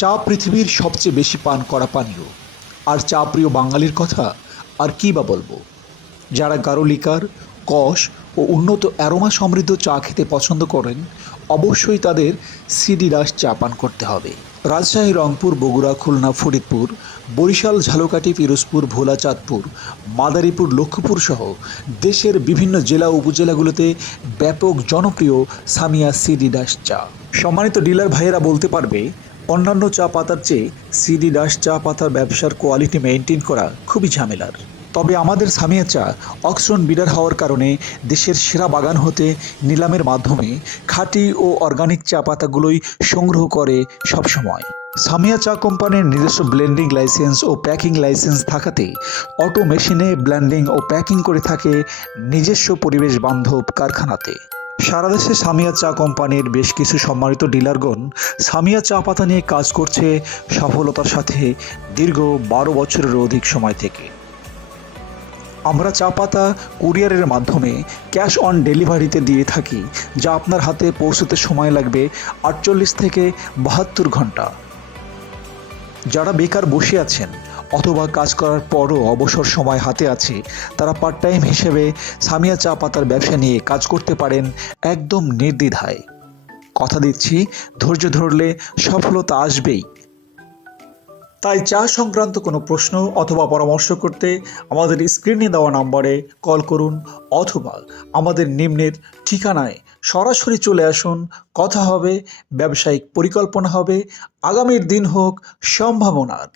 চা পৃথিবীর সবচেয়ে বেশি পান করা পানীয়। আর চা প্রিয় বাঙালির কথা আর কী বা বলবো। যারা গাঢ় লিকার, কষ ও উন্নত অ্যারোমা সমৃদ্ধ চা খেতে পছন্দ করেন, অবশ্যই তাদের সিডি ডাশ চা পান করতে হবে। রাজশাহী, রংপুর, বগুড়া, খুলনা, ফরিদপুর, বরিশাল, ঝালকাঠি, পিরোজপুর, ভোলা, চাঁদপুর, মাদারীপুর, লক্ষ্মীপুর সহ দেশের বিভিন্ন জেলা ও উপজেলাগুলোতে ব্যাপক জনপ্রিয় সামিয়া সিডি ডাশ চা। সম্মানিত ডিলার ভাইয়েরা বলতে পারবে, অন্যান্য চা পাতার চেয়ে সিডি ডাশ চা পাতার ব্যবসার কোয়ালিটি মেনটেন করা খুবই ঝামেলার। তবে আমাদের সামিয়া চা অক্সন বিডার হওয়ার কারণে দেশের সেরা বাগান হতে নিলামের মাধ্যমে খাঁটি ও অর্গানিক চা পাতাগুলোই সংগ্রহ করে সবসময়। সামিয়া চা কোম্পানির নিজস্ব ব্লেন্ডিং লাইসেন্স ও প্যাকিং লাইসেন্স থাকাতে অটো মেশিনে ব্লেন্ডিং ও প্যাকিং করে থাকে নিজস্ব পরিবেশ বান্ধব কারখানাতে। সারা দেশে সামিয়া চা কোম্পানির বেশ কিছু সম্মানিত ডিলারগণ সামিয়া চা পাতা নিয়ে কাজ করছে সফলতার সাথে দীর্ঘ 12 বছরেরও অধিক সময় থেকে। আমরা চা পাতা কুরিয়ারের মাধ্যমে ক্যাশ অন ডেলিভারিতে দিয়ে থাকি, যা আপনার হাতে পৌঁছতে সময় লাগবে 48 থেকে 72 ঘন্টা। যারা বেকার বসে আছেন অথবা কাজ করার পরও অবসর সময় হাতে আছে, তারা পার্ট টাইম হিসেবে সামিয়া চা পাতার ব্যবসা নিয়ে কাজ করতে পারেন একদম নির্দ্বিধায়। কথা দিচ্ছি, ধৈর্য ধরলে সফলতা আসবেই। তাই চা সংক্রান্ত কোনো প্রশ্ন অথবা পরামর্শ করতে আমাদের স্ক্রিনে দেওয়া নম্বরে কল করুন অথবা আমাদের নিম্নের ঠিকানায় সরাসরি চলে আসুন। কথা হবে, ব্যবসায়িক পরিকল্পনা হবে, আগামীর দিন হোক সম্ভাবনার।